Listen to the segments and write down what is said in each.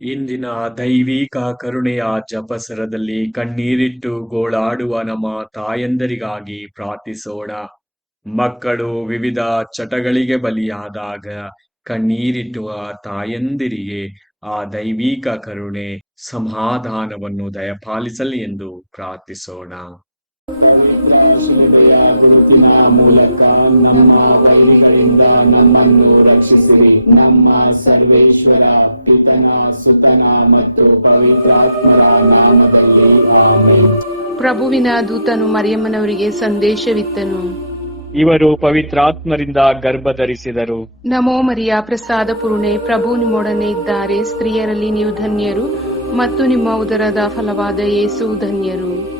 ಇಂದಿನ ದೈವಿಕ ಕರುಣೆಯ ಜಪಸರದಲ್ಲಿ ಕಣ್ಣೀರಿಟ್ಟು ಗೋಳಾಡುವ ನಮ್ಮ ತಾಯಂದರಿಗಾಗಿ ಪ್ರಾರ್ಥಿಸೋಣ. ಮಕ್ಕಳು ವಿವಿಧ ಚಟಗಳಿಗೆ ಬಲಿಯಾದಾಗ ಕಣ್ಣೀರಿಟ್ಟುವ ತಾಯಂದಿರಿಗೆ ಆ ದೈವಿಕ ಕರುಣೆ, ಸಮಾಧಾನವನ್ನು ದಯಪಾಲಿಸಲಿ ಎಂದು ಪ್ರಾರ್ಥಿಸೋಣ. ರಕ್ಷಿಸಿರಿ ನಮ್ಮ ಸರ್ವೇಶ್ವರ ಪಿತನ ಸುತನ ಮತ್ತು ಪವಿತ್ರಾತ್ಮರ ನಾಮದಲ್ಲಿ ಪ್ರಭುವಿನ ದೂತನು ಮರಿಯಮ್ಮನವರಿಗೆ ಸಂದೇಶವಿತ್ತನು. ಇವರು ಪವಿತ್ರಾತ್ಮರಿಂದ ಗರ್ಭ ಧರಿಸಿದರು ನಮೋ ಮರಿಯ ಪ್ರಸಾದ ಪೂರ್ಣೆ ಪ್ರಭು ನಿಮ್ಮೊಡನೆ ಇದ್ದಾರೆ. ಸ್ತ್ರೀಯರಲ್ಲಿ ನೀವು ಧನ್ಯರು ಮತ್ತು ನಿಮ್ಮ ಉದರದ ಫಲವಾದ ಯೇಸು ಧನ್ಯರು.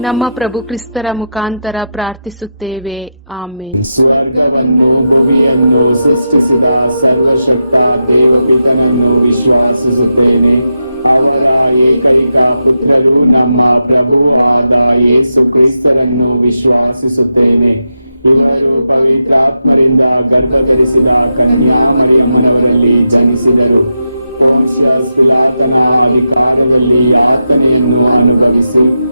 ನಮ್ಮ ಪ್ರಭು ಕ್ರಿಸ್ತರ ಮುಖಾಂತರ ಪ್ರಾರ್ಥಿಸುತ್ತೇವೆ. ಆಮೇಲೆ ಸ್ವರ್ಗವನ್ನು ಭೂಮಿಯನ್ನು ಸೃಷ್ಟಿಸಿದ ಸರ್ವಶಕ್ತ ದೇವಪಿತನನ್ನು ವಿಶ್ವಾಸಿಸುತ್ತೇನೆ. ಅವರ ಏಕೈಕ ಪುತ್ರರು ನಮ್ಮ ಪ್ರಭು ಆದ ಯೇಸು ಕ್ರಿಸ್ತರನ್ನು ವಿಶ್ವಾಸಿಸುತ್ತೇನೆ. ಇವರು ಪವಿತ್ರಾತ್ಮರಿಂದ ಗರ್ಭಧರಿಸಿದ ಕನ್ಯಾಮರಿಯಮ್ಮನವರಲ್ಲಿ ಜನಿಸಿದರು. ಪಿಲಾತನ ಅಧಿಕಾರದಲ್ಲಿ ಯಾತನೆಯನ್ನು ಅನುಭವಿಸಿ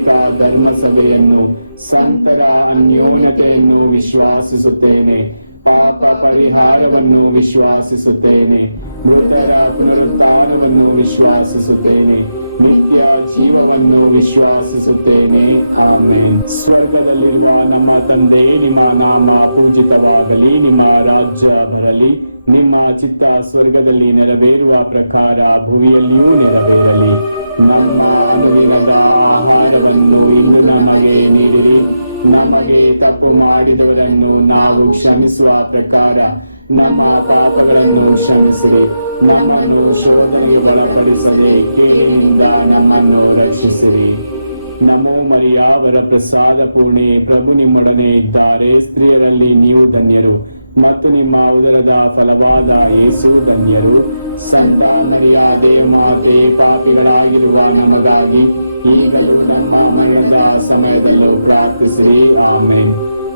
ಕಥೋಲಿಕ ಧರ್ಮಸಭೆಯನ್ನು ಸಂತರ ಅನ್ಯೋನ್ಯತೆಯನ್ನು ವಿಶ್ವಾಸಿಸುತ್ತೇನೆ, ಪಾಪ ಪರಿಹಾರವನ್ನು ವಿಶ್ವಾಸಿಸುತ್ತೇನೆ, ಮೃತರ ಪುನರುತ್ಥಾನವನ್ನು ವಿಶ್ವಾಸಿಸುತ್ತೇನೆ, ನಿತ್ಯ ಜೀವವನ್ನು ವಿಶ್ವಾಸಿಸುತ್ತೇನೆ. ಆಮೇಲೆ ಸ್ವರ್ಗದಲ್ಲಿರುವ ನಮ್ಮ ತಂದೆ, ನಿಮ್ಮ ನಾಮ ಪೂಜಿತವಾಗಲಿ, ನಿಮ್ಮ ರಾಜ್ಯ ಬರಲಿ, ನಿಮ್ಮ ಚಿತ್ತ ಸ್ವರ್ಗದಲ್ಲಿ ನೆರವೇರುವ ಪ್ರಕಾರ ಭುವಿಯಲ್ಲಿಯೂ ನೆರವೇರಲಿ. ನಮ್ಮ ಅನುದಿನದ ಮಾಡಿದವರನ್ನು ನಾವು ಕ್ಷಮಿಸುವ ಪ್ರಕಾರ ನಮ್ಮ ಪಾಪಗಳನ್ನು ಕ್ಷಮಿಸಿರಿ. ನಮ್ಮನ್ನು ಶೋಧನೆಗೆ ಒಳಪಡಿಸದೆ ಕೇಳಿನಿಂದ ನಮ್ಮನ್ನು ರಕ್ಷಿಸಿರಿ. ನಮೋ ಮರಿಯಾವರ ಪ್ರಸಾದ ಪೂರ್ಣಿ ಪ್ರಭು ನಿಮ್ಮೊಡನೆ ಇದ್ದಾರೆ. ಸ್ತ್ರೀಯರಲ್ಲಿ ನೀವು ಧನ್ಯರು. ಮತ್ತು ನಿಮ್ಮ ಉದರದ ಫಲವಾದ ಯೇಸು ಧನ್ಯರು. ಸಂತ ಮರ್ಯಾದೆ ಮಾತೆ, ಪಾಪಿಗಳಾಗಿರುವ ನಮಗಾಗಿ ಈಗಲೂ ನಮ್ಮ ಮರಣದ ಸಮಯದಲ್ಲೂ ಪ್ರಾರ್ಥಿಸಿರಿ. ಆಮೇನ್.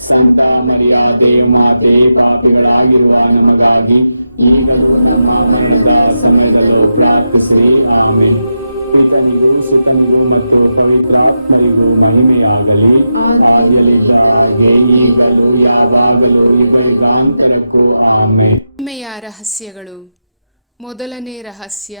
ಸಂತ ದೇವ ಮಾತೆ ಪಾಪಿಗಳಾಗಿರುವ ನಮಗಾಗಿ ಈಗಲೂ ನಮ್ಮ ಮರಣದ ಸಮಯದಲ್ಲೂ ಪ್ರಾರ್ಥಿಸಿರಿ. ಆಮೇಲೆ ಪಿತನಿಗೂ ಸುತನಿಗೂ ಮತ್ತು ಪವಿತ್ರಾತ್ಮರಿಗೂ ಮಹಿಮೆಯಾಗಲಿ. ಆದಿಯಲ್ಲಿದ್ದ ಹಾಗೆ ಈಗಲೂ ಯಾವಾಗಲೂ ಇವೈಗಾಂತರಕ್ಕೂ ಆಮೇಲೆ ಮಹಿಮೆಯ ರಹಸ್ಯಗಳು. ಮೊದಲನೇ ರಹಸ್ಯ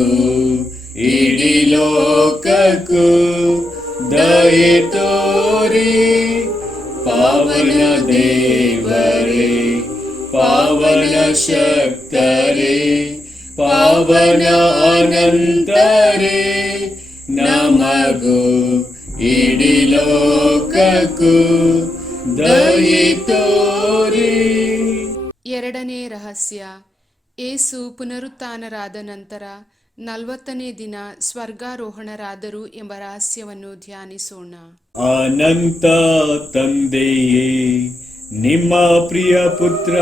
ನಮಗೂ ಇಡೀ ಲೋಕಕ್ಕೂ ದಯೆ ತೋರಿ. ಪಾವನ ದೇವರೇ, ಪಾವನ ಶಕ್ತರೇ, ಪಾವನ ಅನಂತರೇ, ನಮಗೂ ಇಡೀ ಲೋಕಕ್ಕೂ ದಯೆ ತೋರಿ. ಎರಡನೇ ರಹಸ್ಯ, ಏಸು ಪುನರುತ್ಥಾನರಾದ ನಂತರ ನಲವತ್ತನೇ ದಿನ ಸ್ವರ್ಗಾರೋಹಣರಾದರು ಎಂಬ ರಹಸ್ಯವನ್ನು ಧ್ಯಾನಿಸೋಣ. ಅನಂತ ತಂದೆಯೇ, ನಿಮ್ಮ ಪ್ರಿಯ ಪುತ್ರ,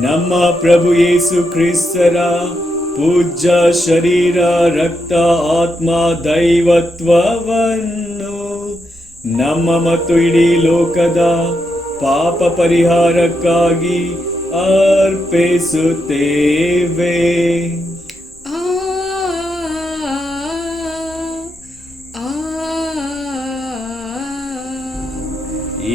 ನಮ್ಮ ಪ್ರಭು ಯೇಸು ಕ್ರಿಸ್ತರ ಪೂಜ್ಯ ಶರೀರ, ರಕ್ತ, ಆತ್ಮ, ದೈವತ್ವವನ್ನು ನಮ್ಮ ಮತ್ತು ಇಡೀ ಲೋಕದ ಪಾಪ ಪರಿಹಾರಕ್ಕಾಗಿ ಅರ್ಪಿಸುತ್ತೇವೆ.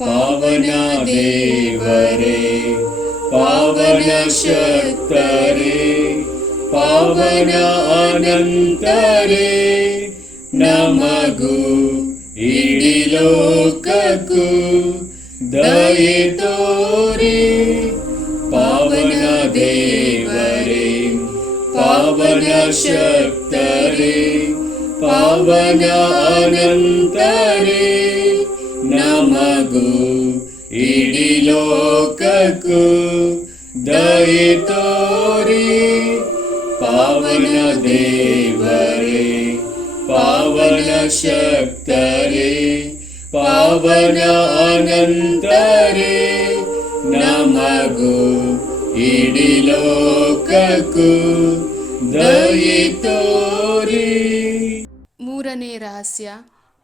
पावन्या देव पावनशक्तरे श पावनन्तरे न मगो इडि लोक गो द्रये तु पावन्या अनन्तरे। ಶಕ್ತರೇ ಪಾವನ ಅನಂತರೇ ನಮಗೂ ಇಡೀ ಲೋಕಕ್ಕೂ ದಯೆ ತೋರಿ ಪಾವನ ದೇವರೇ ಪಾವನ ಶಕ್ತರೇ ಪಾವನ ಅನಂತರೇ ನಮಗೂ ಇಡೀ ಲೋಕಕ್ಕೂ ದಯೆ ತೋರಿ ಮೂರನೇ ರಹಸ್ಯ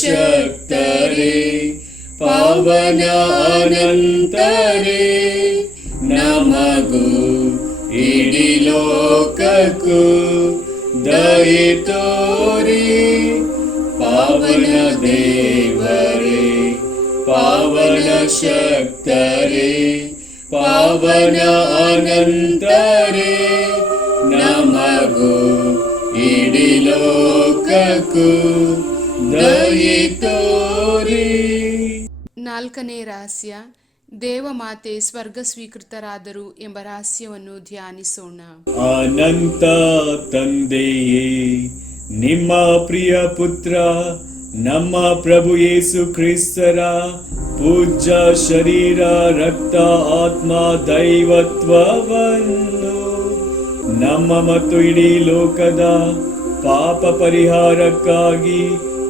शक्ता पावनानन्तरे नमगु अनन्तरे न पावनदेवरे पावनशक्तरे पावनानन्तरे नमगु इडिलोककु ನಾಲ್ಕನೇ ರಹಸ್ಯ ದೇವಮಾತೆ ಸ್ವರ್ಗ ಸ್ವೀಕೃತರಾದರು ಎಂಬ ರಹಸ್ಯವನ್ನು ಧ್ಯಾನಿಸೋಣ. ಅನಂತ ತಂದೆಯೇ ನಿಮ್ಮ ಪ್ರಿಯ ಪುತ್ರ ನಮ್ಮ ಪ್ರಭು ಯೇಸು ಕ್ರಿಸ್ತರ ಪೂಜ್ಯ ಶರೀರ ರಕ್ತ ಆತ್ಮ ದೈವತ್ವವನ್ನು ನಮ್ಮ ಮತ್ತು ಇಡೀ ಲೋಕದ ಪಾಪ ಪರಿಹಾರಕ್ಕಾಗಿ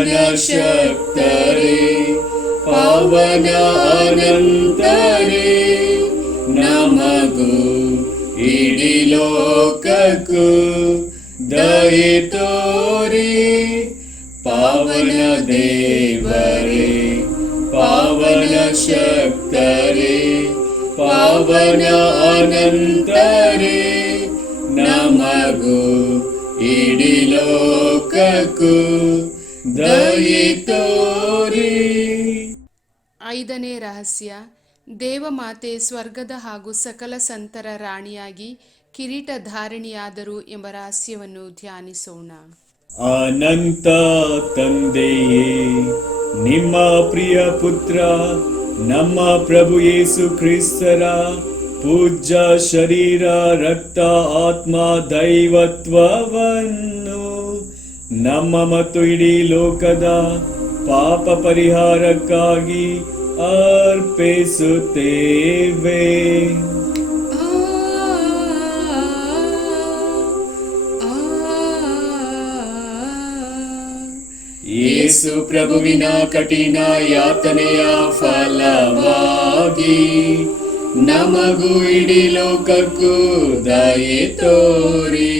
शक्तरे पवनानन्तरे नमगु इडि लोककु दये तोरे पावन देवरे पावन शक्तरे पावन अनन्त ಐದನೇ ರಹಸ್ಯ. ದೇವಮಾತೆ ಸ್ವರ್ಗದ ಹಾಗೂ ಸಕಲ ಸಂತರ ರಾಣಿಯಾಗಿ ಕಿರೀಟ ಧಾರಣಿಯಾದರು ಎಂಬ ರಹಸ್ಯವನ್ನು ಧ್ಯಾನಿಸೋಣ. ಅನಂತ ತಂದೆಯೇ ನಿಮ್ಮ ಪ್ರಿಯ ಪುತ್ರ ನಮ್ಮ ಪ್ರಭು ಯೇಸು ಕ್ರಿಸ್ತರ ಪೂಜ್ಯ ಶರೀರ ರಕ್ತ ಆತ್ಮ ದೈವತ್ವವನ್ನು ನಮ್ಮ ಮತ್ತು ಇಡೀ ಲೋಕದ ಪಾಪ ಪರಿಹಾರಕ್ಕಾಗಿ ಅರ್ಪಿಸುತ್ತೇವೆ. ಯೇಸು ಪ್ರಭುವಿನ ಕಠಿಣ ಯಾತನೆಯ ಫಲವಾಗಿ ನಮಗೂ ಇಡೀ ಲೋಕಕ್ಕೂ ದಯೆ ತೋರಿ.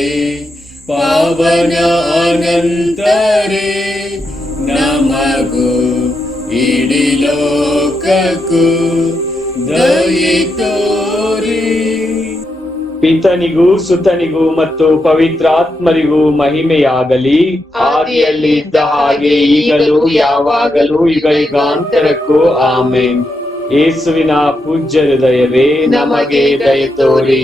ಪಾವನ ಅನಂತರೇ ನಮಗೂ ಇಡೀ ಲೋಕಕ್ಕೂ ದಯಿತೋರಿ ಪಿತನಿಗೂ ಸುತನಿಗೂ ಮತ್ತು ಪವಿತ್ರಾತ್ಮರಿಗೂ ಮಹಿಮೆಯಾಗಲಿ. ಆದಿಯಲ್ಲಿ ಇದ್ದ ಹಾಗೆ ಈಗಲೂ ಯಾವಾಗಲೂ ಈಗ ಯುಗಾಂತರಕ್ಕೂ ಆಮೇನ್. ಯೇಸುವಿನ ಪೂಜ್ಯ ಹೃದಯವೇ ನಮಗೆ ದಯ ತೋರಿ.